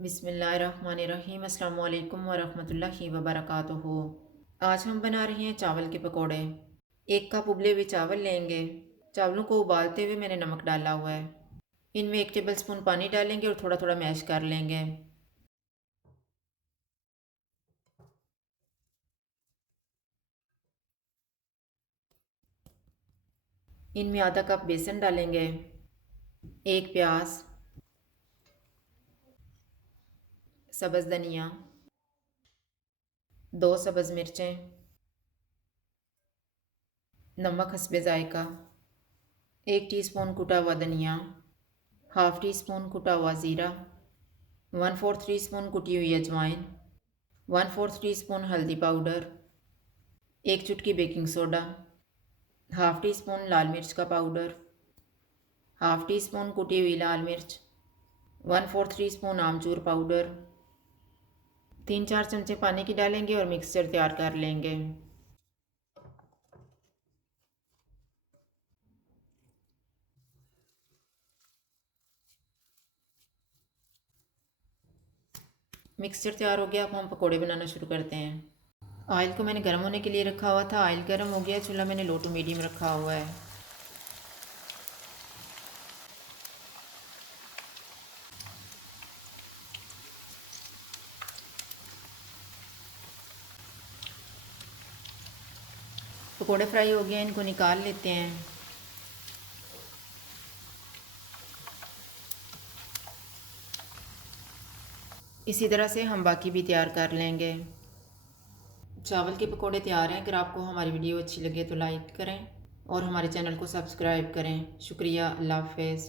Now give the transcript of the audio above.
बिस्मिल्लाहिर्रहमानिर्रहीम अस्सलामु अलैकुम वरहमतुल्लाहि वबरकातुहू। आज हम बना रहे हैं चावल के पकोड़े। 1 कप उबले हुए चावल लेंगे। चावलों को उबालते हुए मैंने नमक डाला हुआ है। इनमें 1 टेबलस्पून पानी डालेंगे और थोड़ा थोड़ा मैश कर लेंगे। इनमें आधा कप बेसन डालेंगे, 1 प्याज, सब्ज़ धनिया, 2 सब्ज़ मिर्चें, नमक हस्बे ज़ायका, 1 टीस्पून कुटा हुआ धनिया, हाफ़ टी स्पून कुटा हुआ ज़ीरा, 1/4 टीस्पून कुटी हुई अजवाइन, 1/4 टीस्पून हल्दी पाउडर, 1 चुटकी baking soda, half teaspoon लाल मिर्च का पाउडर, हाफ़ टी स्पून कुटी हुई लाल मिर्च, 1/4 टीस्पून आमचूर पाउडर। 3-4 चमचे पानी की डालेंगे और मिक्सचर तैयार कर लेंगे। मिक्सचर तैयार हो गया, अब हम पकोड़े बनाना शुरू करते हैं। ऑयल को मैंने गर्म होने के लिए रखा हुआ था। ऑयल गर्म हो गया, चूल्हा मैंने लो टू मीडियम रखा हुआ है। पकोड़े फ्राई हो गए, इनको निकाल लेते हैं। इसी तरह से हम बाकी भी तैयार कर लेंगे। चावल के पकोड़े तैयार हैं। अगर आपको हमारी वीडियो अच्छी लगे तो लाइक करें और हमारे चैनल को सब्सक्राइब करें। शुक्रिया, अल्लाह हाफ़िज़।